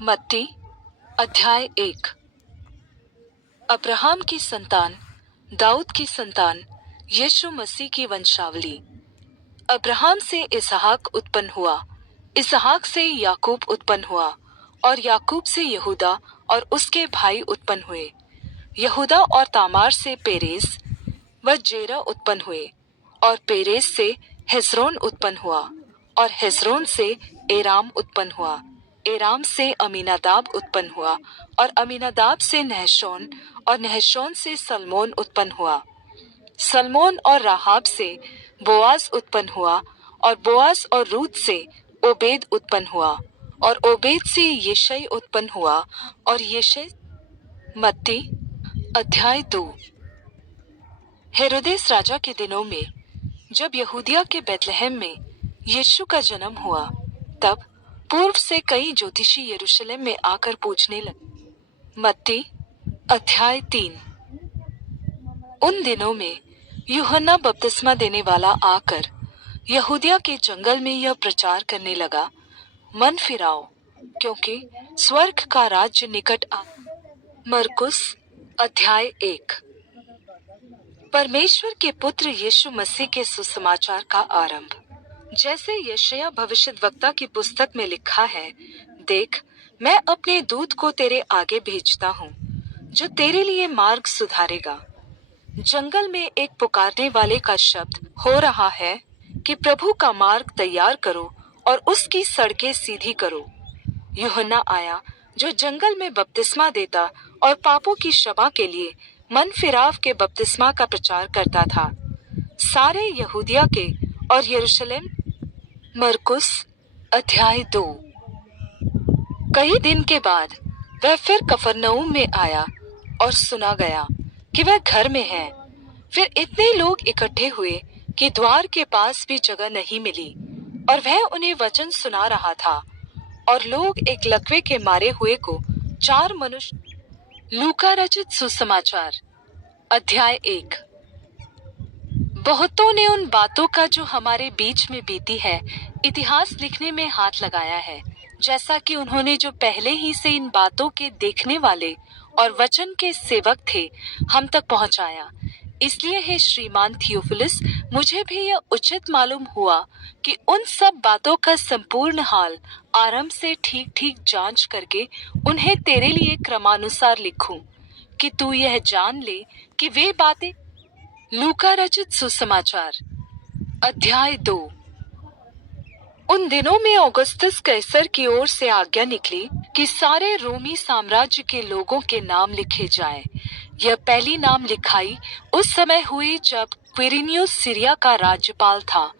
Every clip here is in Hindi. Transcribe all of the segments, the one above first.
मत्ती अध्याय 1। अब्राहम की संतान, दाऊद की संतान, यीशु मसीह की वंशावली। अब्राहम से इसहाक उत्पन्न हुआ, इसहाक से याकूब उत्पन्न हुआ, और याकूब से यहूदा और उसके भाई उत्पन्न हुए। यहूदा और तामार से पेरेस व जेरह उत्पन्न हुए, और पेरेस से हेस्रोन उत्पन्न हुआ, और हेस्रोन से एराम उत्पन्न हुआ। एराम से अमीनादाब उत्पन्न हुआ, और अमीनादाब से नहशोन, और नहशोन से सलमोन उत्पन्न हुआ। सलमोन और राहाब से बोआज उत्पन्न हुआ, और बोआज और रूत से ओबेद उत्पन्न हुआ, और ओबेद से यिशै उत्पन्न हुआ, और यिशै। मत्ती अध्याय 2। हेरोदेस राजा के दिनों में, जब यहूदिया के बैतलहम में यीशु का जन्म हुआ, तब पूर्व से कई ज्योतिषी यरूशलेम में आकर पूछने लगे। मत्ती अध्याय 3। उन दिनों में यूहन्ना बपतिस्मा देने वाला आकर यहूदिया के जंगल में यह प्रचार करने लगा, मन फिराओ, क्योंकि स्वर्ग का राज्य निकट आ। मरकुस अध्याय 1। परमेश्वर के पुत्र यीशु मसीह के सुसमाचार का आरंभ। जैसे यशायाह भविष्यद्वक्ता की पुस्तक में लिखा है, देख, मैं अपने दूत को तेरे आगे भेजता हूँ, जो तेरे लिए मार्ग सुधारेगा। जंगल में एक पुकारने वाले का शब्द हो रहा है कि प्रभु का मार्ग तैयार करो और उसकी सड़कें सीधी करो। यूहन्ना आया, जो जंगल में बपतिस्मा देता और पापों की क्षमा के लिए मन फिराव के बपतिस्मा का प्रचार करता था, सारे यहूदिया के और यरूशलेम। मरकुस अध्याय 2। कई दिन के बाद वह फिर कफरनहूम में आया, और सुना गया कि वह घर में है। फिर इतने लोग इकट्ठे हुए कि द्वार के पास भी जगह नहीं मिली, और वह उन्हें वचन सुना रहा था। और लोग एक लकवे के मारे हुए को 4 मनुष्य। लूका रचित सुसमाचार अध्याय 1। बहुतों ने उन बातों का जो हमारे बीच में बीती है इतिहास लिखने में हाथ लगाया है, जैसा कि उन्होंने जो पहले ही से इन बातों के देखने वाले और वचन के सेवक थे हम तक पहुंचाया। इसलिए हे श्रीमान थियोफिलुस, मुझे भी यह उचित मालूम हुआ कि उन सब बातों का संपूर्ण हाल आरंभ से ठीक ठीक जांच करके उन्हें तेरे लिए क्रमानुसार लिखूं, कि तू यह जान ले कि वे बातें। लूका रचित सुसमाचार अध्याय 2। उन दिनों में औगुस्तुस कैसर की ओर से आज्ञा निकली कि सारे रोमी साम्राज्य के लोगों के नाम लिखे जाएं। यह पहली नाम लिखाई उस समय हुई जब क्विरिनियुस सीरिया का राज्यपाल था,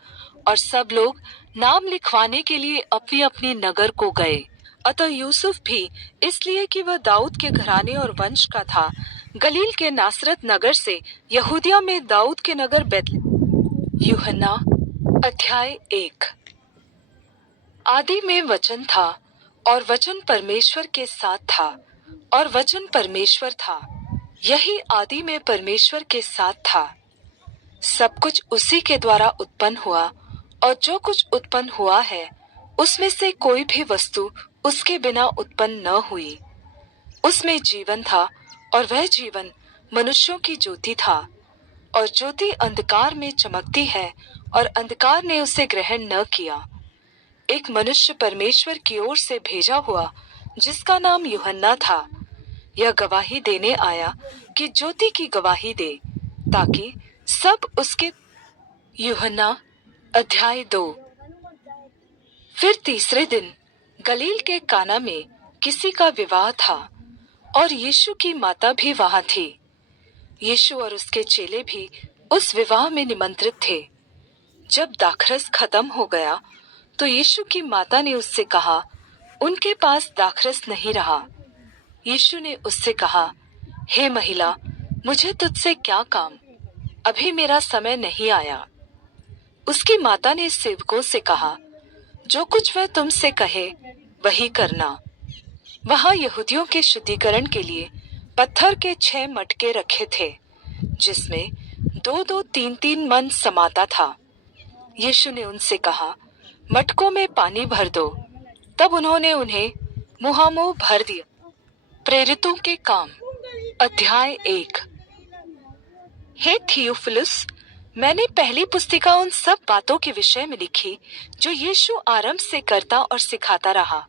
और सब लोग नाम लिखवाने के लिए अपनी अपनी नगर को गए। अतः यूसुफ भी, इसलिए कि वह दाऊद के घराने और वंश का था, गलील के नासरत नगर से यहूदिया में दाऊद के नगर बैतलहम। यूहन्ना अध्याय 1। आदि में वचन था, और वचन परमेश्वर के साथ था, और वचन परमेश्वर था। यही आदि में परमेश्वर के साथ था। सब कुछ उसी के द्वारा उत्पन्न हुआ, और जो कुछ उत्पन्न हुआ है उसमें से कोई भी वस्तु उसके बिना उत्पन्न न हुई। उसमें जीवन था, और वह जीवन मनुष्यों की ज्योति था। और ज्योति अंधकार में चमकती है, और अंधकार ने उसे ग्रहण न किया। एक मनुष्य परमेश्वर की ओर से भेजा हुआ, जिसका नाम यूहन्ना था, यह गवाही देने आया कि ज्योति की गवाही दे, ताकि सब उसके। यूहन्ना अध्याय 2। फिर तीसरे दिन गलील के काना में किसी का विवाह था, और यीशु की माता भी वहां थी। यीशु और उसके चेले भी उस विवाह में निमंत्रित थे। जब दाखरस खत्म हो गया, तो यीशु की माता ने उससे कहा, उनके पास दाखरस नहीं रहा। यीशु ने उससे कहा, हे महिला, मुझे तुझसे क्या काम? अभी मेरा समय नहीं आया। उसकी माता ने सेवकों से कहा, जो कुछ वह तुमसे कहे वही करना। वहां यहूदियों के शुद्धिकरण के लिए पत्थर के 6 मटके रखे थे, जिसमें 2-2, 3-3 मन समाता था। यीशु ने उनसे कहा, मटकों में पानी भर दो। तब उन्होंने उन्हें मुहामोह भर दिया। प्रेरितों के काम अध्याय 1। हे थियोफिलुस, मैंने पहली पुस्तिका उन सब बातों के विषय में लिखी जो यीशु आरंभ से करता और सिखाता रहा,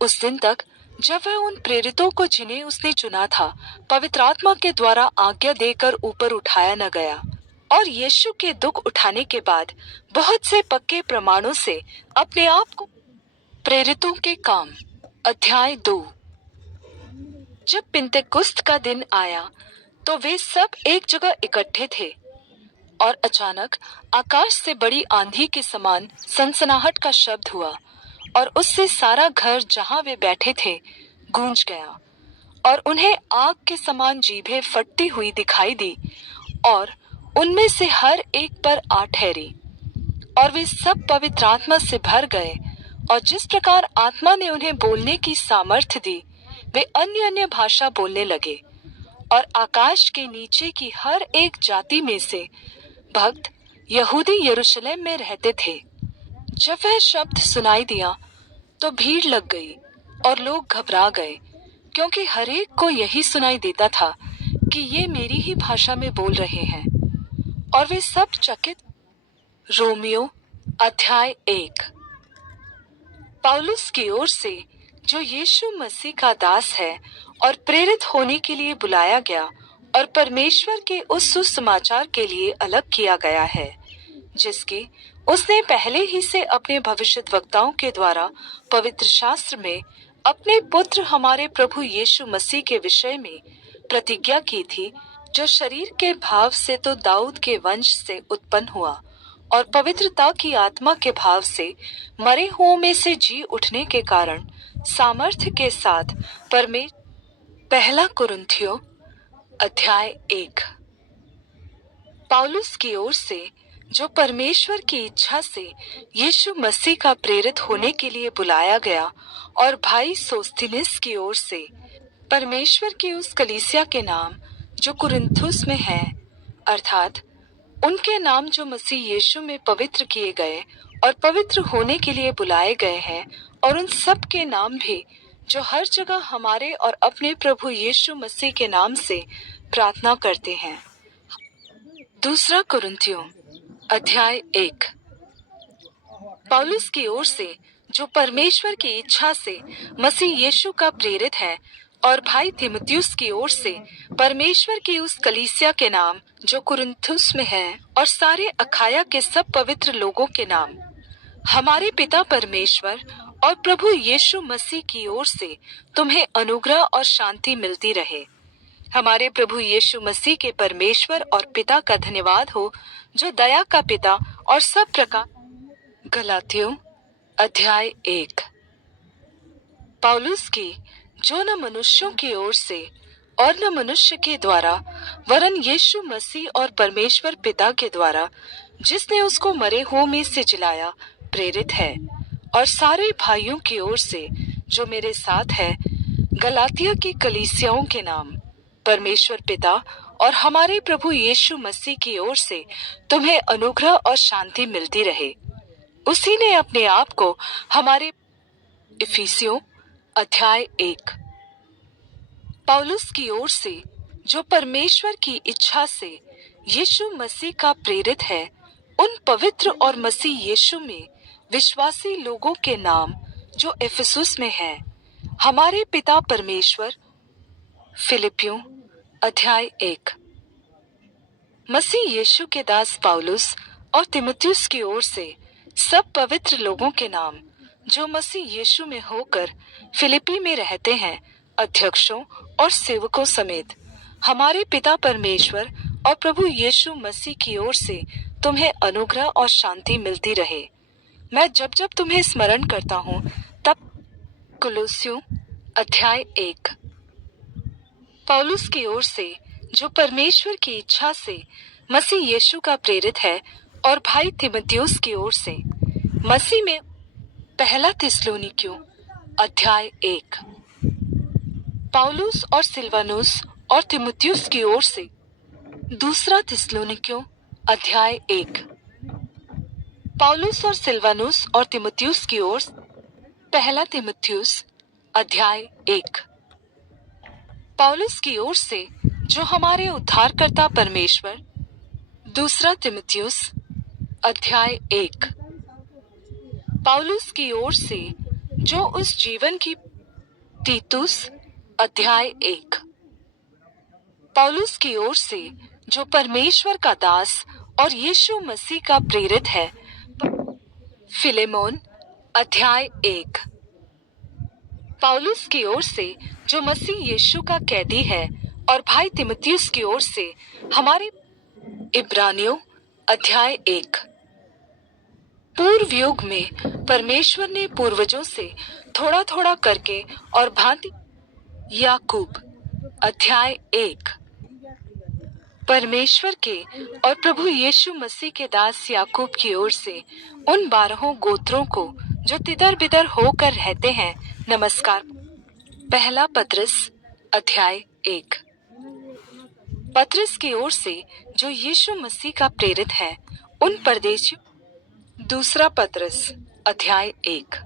उस दिन तक जब वह उन प्रेरितों को जिन्हें उसने चुना था पवित्र आत्मा के द्वारा आज्ञा देकर ऊपर उठाया न गया, और यीशु के दुख उठाने के बाद बहुत से पक्के प्रमाणों से अपने आप को। प्रेरितों के काम अध्याय 2। जब पिंतेकुस्त का दिन आया तो वे सब एक जगह इकट्ठे थे, और अचानक आकाश से बड़ी आंधी के समान सनसनाहट का शब्द हुआ, और उससे सारा घर जहां वे बैठे थे गूंज गया, और उन्हें आग के समान जीभें फटती हुई दिखाई दी, और उनमें से हर एक पर आ ठहरी, और वे सब पवित्र आत्मा से भर गए, और जिस प्रकार आत्मा ने उन्हें बोलने की सामर्थ्य दी, वे अन्य अन्य भाषा बोलने लगे। और आकाश के नीचे की हर एक जाति में से भक्त यहूदी यरूशलेम में रहते थे। जब वह शब्द सुनाई दिया तो भीड़ लग गई, और लोग घबरा गए, क्योंकि हर एक को यही सुनाई देता था कि ये मेरी ही भाषा में बोल रहे हैं, और वे सब चकित। रोमियो अध्याय 1। पौलुस की ओर से, जो यीशु मसीह का दास है और प्रेरित होने के लिए बुलाया गया और परमेश्वर के उस सुसमाचार के लिए अलग किया गया है, जिसकी उसने पहले ही से अपने भविष्यद्वक्ताओं के द्वारा पवित्र शास्त्र में अपने पुत्र हमारे प्रभु यीशु मसीह के विषय में प्रतिज्ञा की थी, जो शरीर के भाव से तो दाऊद के वंश से उत्पन्न हुआ, और पवित्रता की आत्मा के भाव से मरे हुओं में से जी उठने के कारण सामर्थ्य के साथ पहला कुरिन्थियों अध्याय 1। पौलुस की ओर से, जो परमेश्वर की इच्छा से यीशु मसीह का प्रेरित होने के लिए बुलाया गया, और भाई सोस्थिनिस की ओर से, परमेश्वर की उस कलीसिया के नाम जो कुरिन्थुस में है, अर्थात उनके नाम जो मसीह यीशु में पवित्र किए गए और पवित्र होने के लिए बुलाए गए हैं, और उन सब के नाम भी जो हर जगह हमारे और अपने प्रभु यीशु मसीह के नाम से प्रार्थना करते हैं। दूसरा कुरिन्थियों अध्याय 1। पौलुस की ओर से, जो परमेश्वर की इच्छा से मसीह यीशु का प्रेरित है, और भाई तीमुथियुस की ओर से, परमेश्वर की उस कलीसिया के नाम जो कुरिन्थुस में है, और सारे अखाया के सब पवित्र लोगों के नाम, हमारे पिता परमेश्वर और प्रभु यीशु मसीह की ओर से तुम्हें अनुग्रह और शांति मिलती रहे। हमारे प्रभु यीशु मसीह के परमेश्वर और पिता का धन्यवाद हो, जो दया का पिता और सब प्रकार। गलातियों अध्याय 1। पौलुस की, जो न मनुष्यों की ओर से और न मनुष्य के द्वारा, वरन यीशु मसीह और परमेश्वर पिता के द्वारा, जिसने उसको मरे हुओं में से जिलाया, प्रेरित है, और सारे भाइयों की ओर से जो मेरे साथ है, गलातिया की कलीसियाओं के नाम, परमेश्वर पिता और हमारे प्रभु यीशु मसीह की ओर से तुम्हें अनुग्रह और शांति मिलती रहे। उसी ने अपने आप को हमारे। इफिसियों अध्याय 1। पौलुस की ओर से, जो परमेश्वर की इच्छा से यीशु मसीह का प्रेरित है, उन पवित्र और मसीह यीशु में विश्वासी लोगों के नाम जो इफिसुस में है, हमारे पिता परमेश्वर। फिलिपियों अध्याय 1। मसीह यीशु के दास पौलुस और तीमुथियुस की ओर से सब पवित्र लोगों के नाम जो मसीह यीशु में होकर फिलिपी में रहते हैं, अध्यक्षों और सेवकों समेत, हमारे पिता परमेश्वर और प्रभु यीशु मसीह की ओर से तुम्हें अनुग्रह और शांति मिलती रहे। मैं जब जब तुम्हें स्मरण करता हूँ तब। कुलुस्सियों अध्याय 1। पौलुस की ओर से, जो परमेश्वर की इच्छा से मसीह यीशु का प्रेरित है, और भाई तीमुथियुस की ओर से, मसीह में पहला थिस्सलुनीकियों अध्याय 1। पौलुस और सिलवानुस और तीमुथियुस की ओर से, दूसरा थिस्सलुनीकियों अध्याय 1। पौलुस और सिलवानुस और तीमुथियुस की ओर, पहला तीमुथियुस अध्याय 1। पौलुस की ओर से जो हमारे उद्धारकर्ता परमेश्वर। दूसरा तिमुथियुस अध्याय 1। पौलुस की ओर से जो उस जीवन की। तीतुस अध्याय 1। पौलुस की ओर से जो परमेश्वर का दास और यीशु मसीह का प्रेरित है। फिलेमोन अध्याय 1। पौलुस की ओर से जो मसीह यीशु का कैदी है और भाई तिमुथियुस की ओर से हमारे। इब्रानियों अध्याय 1। पूर्व युग में परमेश्वर ने पूर्वजों से थोड़ा थोड़ा करके और भांति। याकूब अध्याय 1। परमेश्वर के और प्रभु यीशु मसीह के दास याकूब की ओर से उन 12 गोत्रों को जो तितर बितर होकर रहते हैं नमस्कार। पहला पत्रस अध्याय 1। पत्रस की ओर से जो यीशु मसीह का प्रेरित है उन परदेशियों। दूसरा पत्रस अध्याय 1।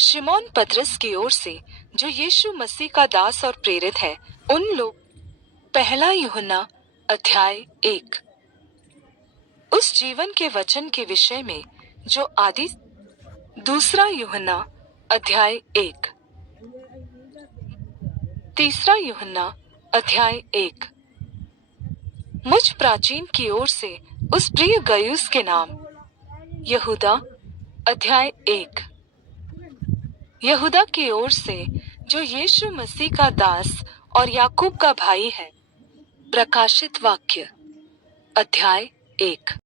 शिमोन पत्रस की ओर से जो यीशु मसीह का दास और प्रेरित है उन लोग। पहला यूहन्ना अध्याय 1। उस जीवन के वचन के विषय में जो आदि। दूसरा यूहन्ना अध्याय 1। तीसरा यूहन्ना अध्याय 1। मुझ प्राचीन की ओर से उस प्रिय गयुस के नाम। यहूदा अध्याय 1। यहूदा की ओर से जो यीशु मसीह का दास और याकूब का भाई है। प्रकाशित वाक्य अध्याय 1।